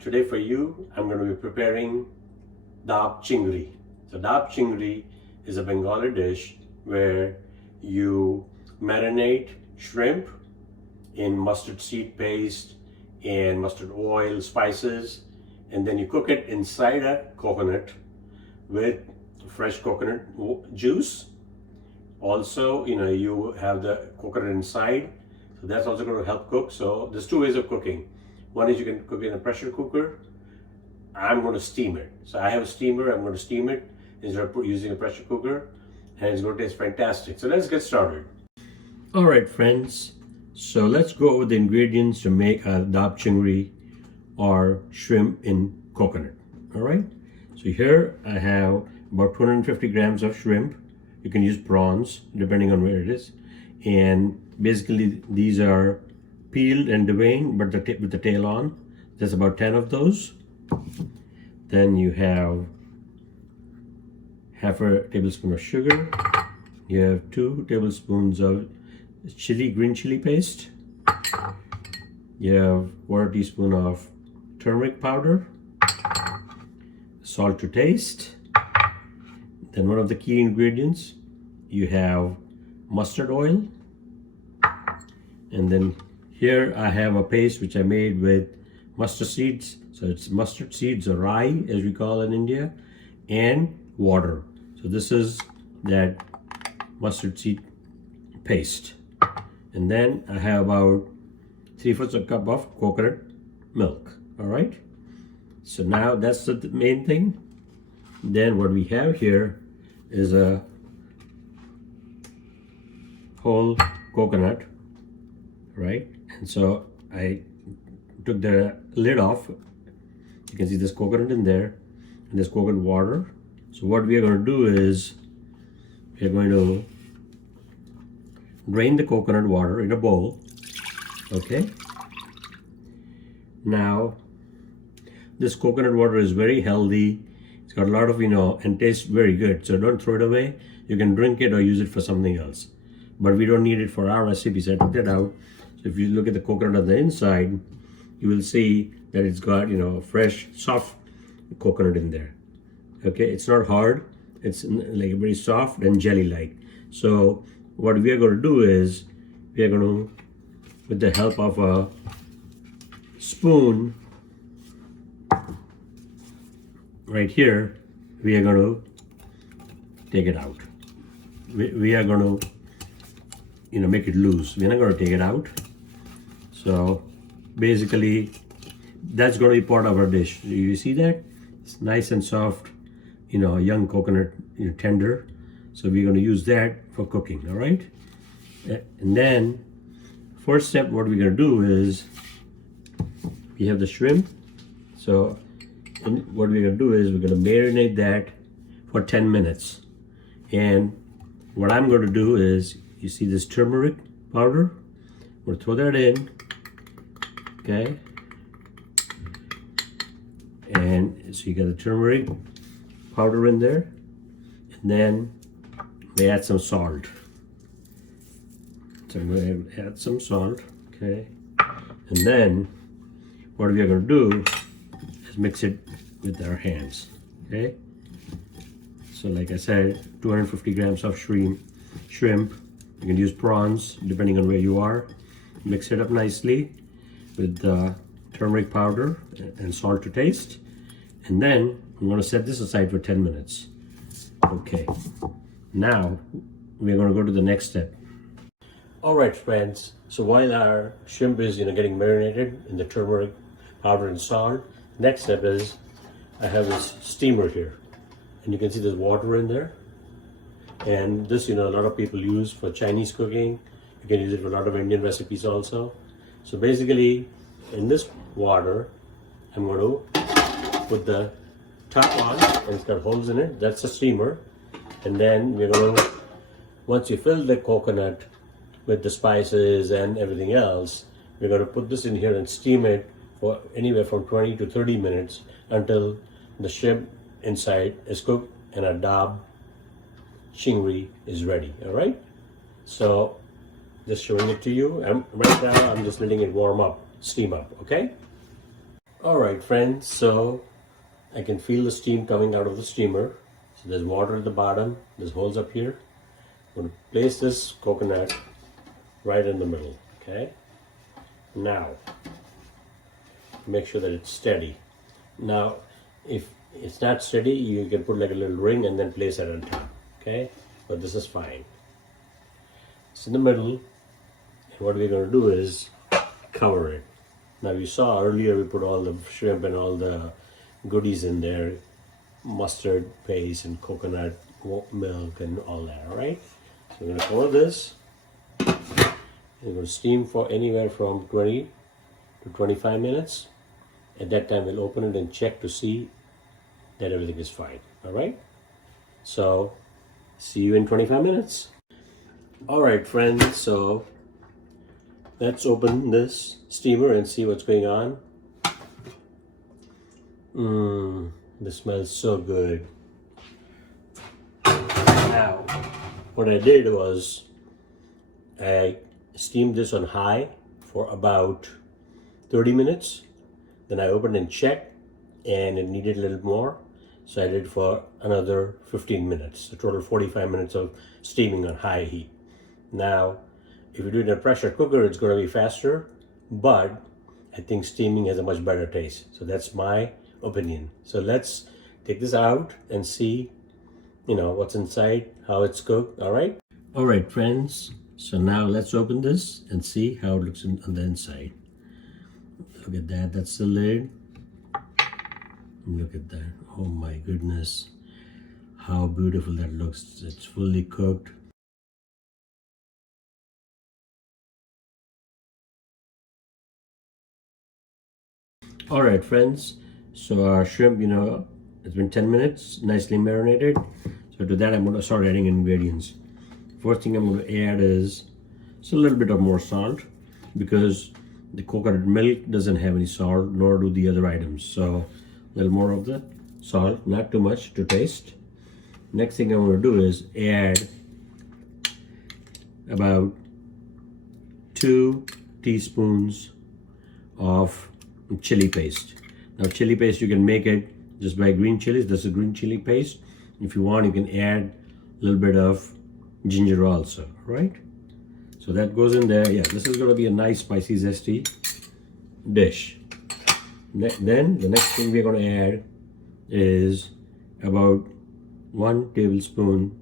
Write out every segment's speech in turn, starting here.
Today for you, I'm going to be preparing Daab Chingri. So Daab Chingri is a Bengali dish where you marinate shrimp in mustard seed paste and mustard oil, spices, and then you cook it inside a coconut with fresh coconut juice. Also, you have the coconut inside, so that's also going to help cook. So there's two ways of cooking. One is you can cook it in a pressure cooker. I'm going to steam it. So I have a steamer. I'm going to steam it instead of using a pressure cooker, and it's going to taste fantastic. So let's get started. All right, friends. So let's go over the ingredients to make a Daab Chingri or shrimp in coconut. All right. So here I have about 250 grams of shrimp. You can use prawns depending on where it is. And basically these are peeled and deveined, but with the tail on. There's about 10 of those. Then you have half a tablespoon of sugar. You have 2 tablespoons of green chili paste. You have 1 teaspoon of turmeric powder, salt to taste. Then one of the key ingredients, you have mustard oil. And then here I have a paste which I made with mustard seeds. So it's mustard seeds, or rye as we call in India, and water. So this is that mustard seed paste. And then I have about 3/4 cup of coconut milk. All right. So now that's the main thing. Then what we have here is a whole coconut, right? And so I took the lid off. You can see there's coconut in there, and there's coconut water. So what we are going to do is we are going to drain the coconut water in a bowl. Okay. Now this coconut water is very healthy. It's got a lot of, and tastes very good. So don't throw it away. You can drink it or use it for something else. But we don't need it for our recipe, so I took that out. So if you look at the coconut on the inside, you will see that it's got, fresh, soft coconut in there. Okay, it's not hard. It's like very soft and jelly-like. So what we are going to do is we are going to, with the help of a spoon right here, we are going to take it out. We are going to, make it loose. We're not going to take it out. So basically, that's going to be part of our dish. You see that? It's nice and soft, young coconut, tender. So we're going to use that for cooking, all right? And then, first step, what we're going to do is, we have the shrimp. So what we're going to do is we're going to marinate that for 10 minutes. And what I'm going to do is, you see this turmeric powder? We'll throw that in, okay? And so you got the turmeric powder in there. And then we add some salt. So I'm going to add some salt, okay? And then what we are going to do is mix it with our hands, okay? So like I said, 250 grams of shrimp. You can use prawns depending on where you are. Mix it up nicely with the turmeric powder and salt to taste. And then I'm going to set this aside for 10 minutes. Okay, now we're going to go to the next step. All right, friends. So while our shrimp is getting marinated in the turmeric powder and salt, next step is I have this steamer here, and you can see there's water in there. And this, a lot of people use for Chinese cooking. You can use it for a lot of Indian recipes also. So basically, in this water, I'm going to put the top on, and it's got holes in it. That's the steamer. And then we're going to, once you fill the coconut with the spices and everything else, we're going to put this in here and steam it for anywhere from 20 to 30 minutes until the shrimp inside is cooked and our Daab Chingri is ready. All right, so just showing it to you. Right now I'm just letting it warm up, steam up. Okay, All right, friends, so I can feel the steam coming out of the steamer. So there's water at the bottom, there's holes up here. I'm going to place this coconut right in the middle, okay? Now, make sure that it's steady. Now, if it's not steady, you can put like a little ring and then place it on top, okay? But this is fine. It's in the middle, and what we're going to do is cover it. Now, you saw earlier we put all the shrimp and all the goodies in there, mustard paste and coconut milk and all that, all right? So we're going to cover this. We're going to steam for anywhere from 20 to 25 minutes. At that time, we'll open it and check to see that everything is fine, all right? So, see you in 25 minutes. All right, friends, so let's open this steamer and see what's going on. This smells so good. Now, what I did was I steamed this on high for about 30 minutes. Then I opened and checked, and it needed a little more. So I did for another 15 minutes, a total 45 minutes of steaming on high heat. Now, if you do it in a pressure cooker, it's going to be faster, but I think steaming has a much better taste. So that's my opinion. So let's take this out and see, what's inside, how it's cooked, all right? All right, friends. So now let's open this and see how it looks on the inside. Look at that, that's the lid. Look at that, oh my goodness. How beautiful that looks. It's fully cooked. All right, friends, so our shrimp, it's been 10 minutes, nicely marinated. So to that, I'm going to start adding ingredients. First thing I'm going to add is just a little bit of more salt, because the coconut milk doesn't have any salt, nor do the other items. So a little more of the salt, not too much to taste. Next thing I'm going to do is add about 2 teaspoons of chili paste. Now, chili paste, you can make it just by green chilies. This is green chili paste. If you want, you can add a little bit of ginger also, right? So that goes in there. Yeah, this is going to be a nice spicy zesty dish. Then the next thing we're going to add is about 1 tablespoon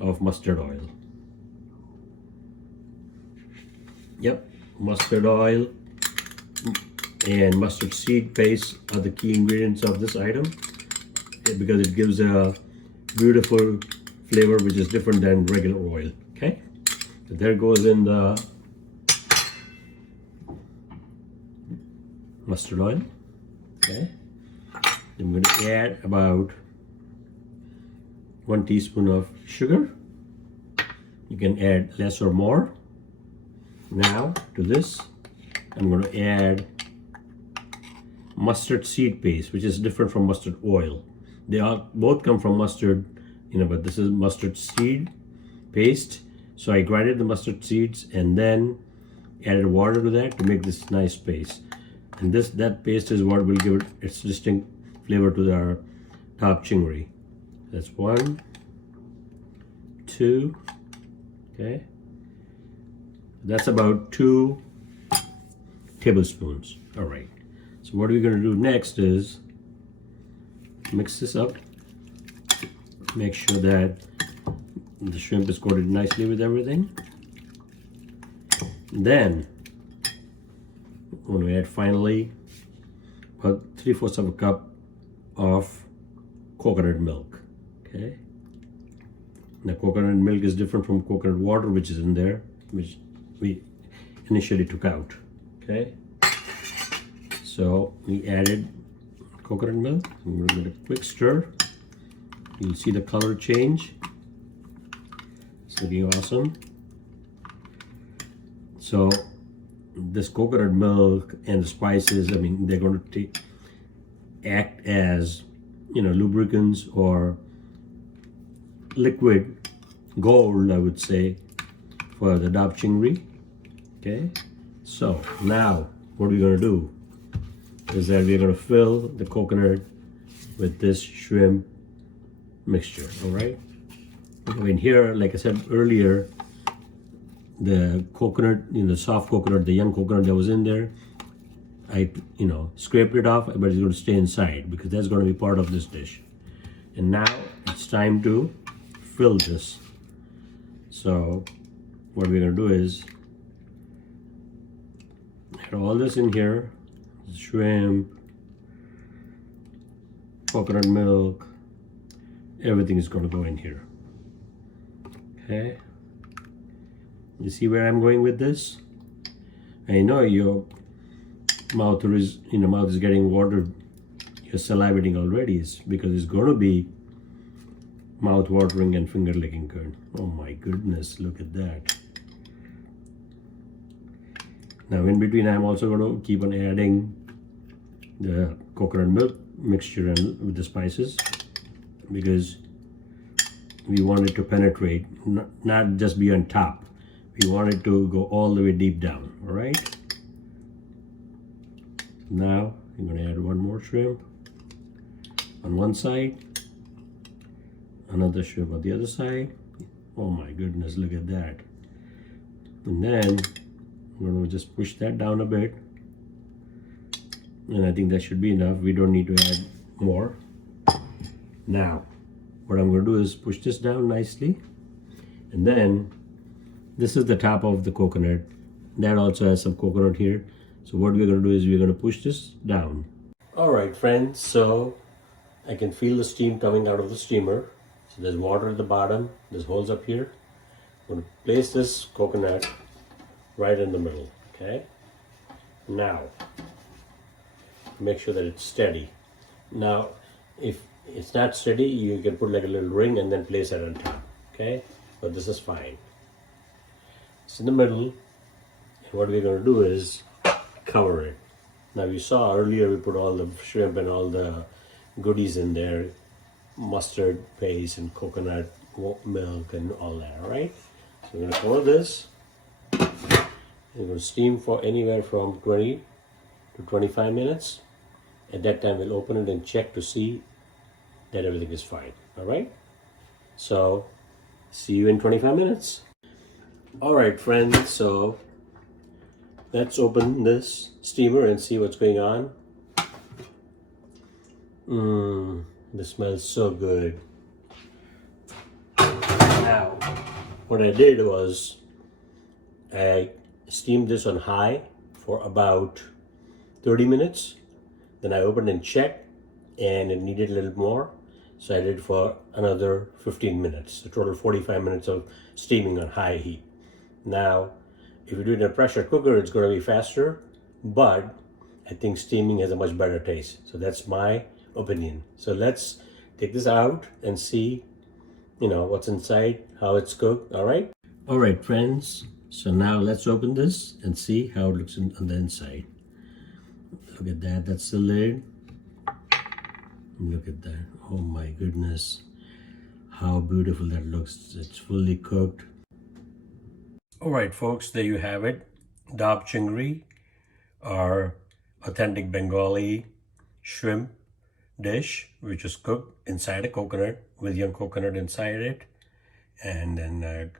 of mustard oil. Yep, mustard oil and mustard seed paste are the key ingredients of this item, because it gives a beautiful flavor which is different than regular oil. Okay, so there goes in the mustard oil. Okay, I'm going to add about 1 teaspoon of sugar. You can add less or more. Now to this, I'm going to add mustard seed paste, which is different from mustard oil. They both come from mustard, but this is mustard seed paste. So I grinded the mustard seeds and then added water to that to make this nice paste. And that paste is what will give it its distinct flavor to our Daab Chingri. That's 1, 2, okay. That's about 2 tablespoons. All right. So what we're going to do next is mix this up. Make sure that the shrimp is coated nicely with everything. Then I'm going to add finally about 3/4 of a cup of coconut milk. Okay. Now coconut milk is different from coconut water, which is in there, which we initially took out. Okay. So we added coconut milk. I'm going to give it a quick stir. You'll see the color change. It's looking awesome. So this coconut milk and the spices, they're going to act as, lubricants or liquid gold, I would say, for the Daab Chingri. Okay. So now what are we going to do? is that we're going to fill the coconut with this shrimp mixture. All right. In here, like I said earlier, the coconut, the soft coconut, the young coconut that was in there, I scraped it off, but it's going to stay inside because that's going to be part of this dish. And now it's time to fill this. So what we're going to do is add all this in here: shrimp, coconut milk, everything is going to go in here. Okay, you see where I'm going with this? I know your mouth is getting watered. You're salivating already. It's because it's going to be mouth watering and finger licking good. Oh my goodness, look at that. Now in between, I'm also going to keep on adding the coconut milk mixture and with the spices, because we want it to penetrate, not just be on top. We want it to go all the way deep down. All right. Now I'm going to add one more shrimp on one side, another shrimp on the other side. Oh my goodness, look at that. And then I'm going to just push that down a bit, and I think that should be enough. We don't need to add more. Now what I'm going to do is push this down nicely, and then this is the top of the coconut. That also has some coconut here. So what we're going to do is we're going to push this down. All right, friends, so I can feel the steam coming out of the steamer. So there's water at the bottom, there's holes up here. I'm going to place this coconut right in the middle. Okay, now make sure that it's steady. Now if it's not steady, you can put like a little ring and then place it on top. Okay, but this is fine. It's in the middle, and what we're going to do is cover it. Now you saw earlier we put all the shrimp and all the goodies in there, mustard paste and coconut milk and all that. All right, so we're going to cover this. We're going to steam for anywhere from 20 to 25 minutes. At that time we'll open it and check to see that everything is fine. All right, so see you in 25 minutes. All right, friends, so let's open this steamer and see what's going on. This smells so good. Now, what I did was I steamed this on high for about 30 minutes. Then I opened and checked, and it needed a little more. So I did it for another 15 minutes, a total 45 minutes of steaming on high heat. Now, if you do it in a pressure cooker, it's going to be faster, but I think steaming has a much better taste. So that's my opinion. So let's take this out and see, what's inside, how it's cooked. All right. All right, friends. So now let's open this and see how it looks on the inside. Look at that. That's the lid. Look at that. Oh my goodness. How beautiful that looks. It's fully cooked. All right, folks, there you have it. Daab Chingri, our authentic Bengali shrimp dish, which is cooked inside a coconut with young coconut inside it, and then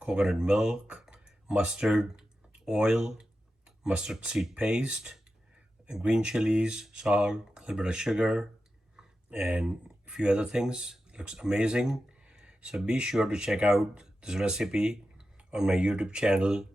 coconut milk, mustard oil, mustard seed paste, green chilies, salt, a little bit of sugar, and a few other things. It looks amazing. So be sure to check out this recipe on my YouTube channel,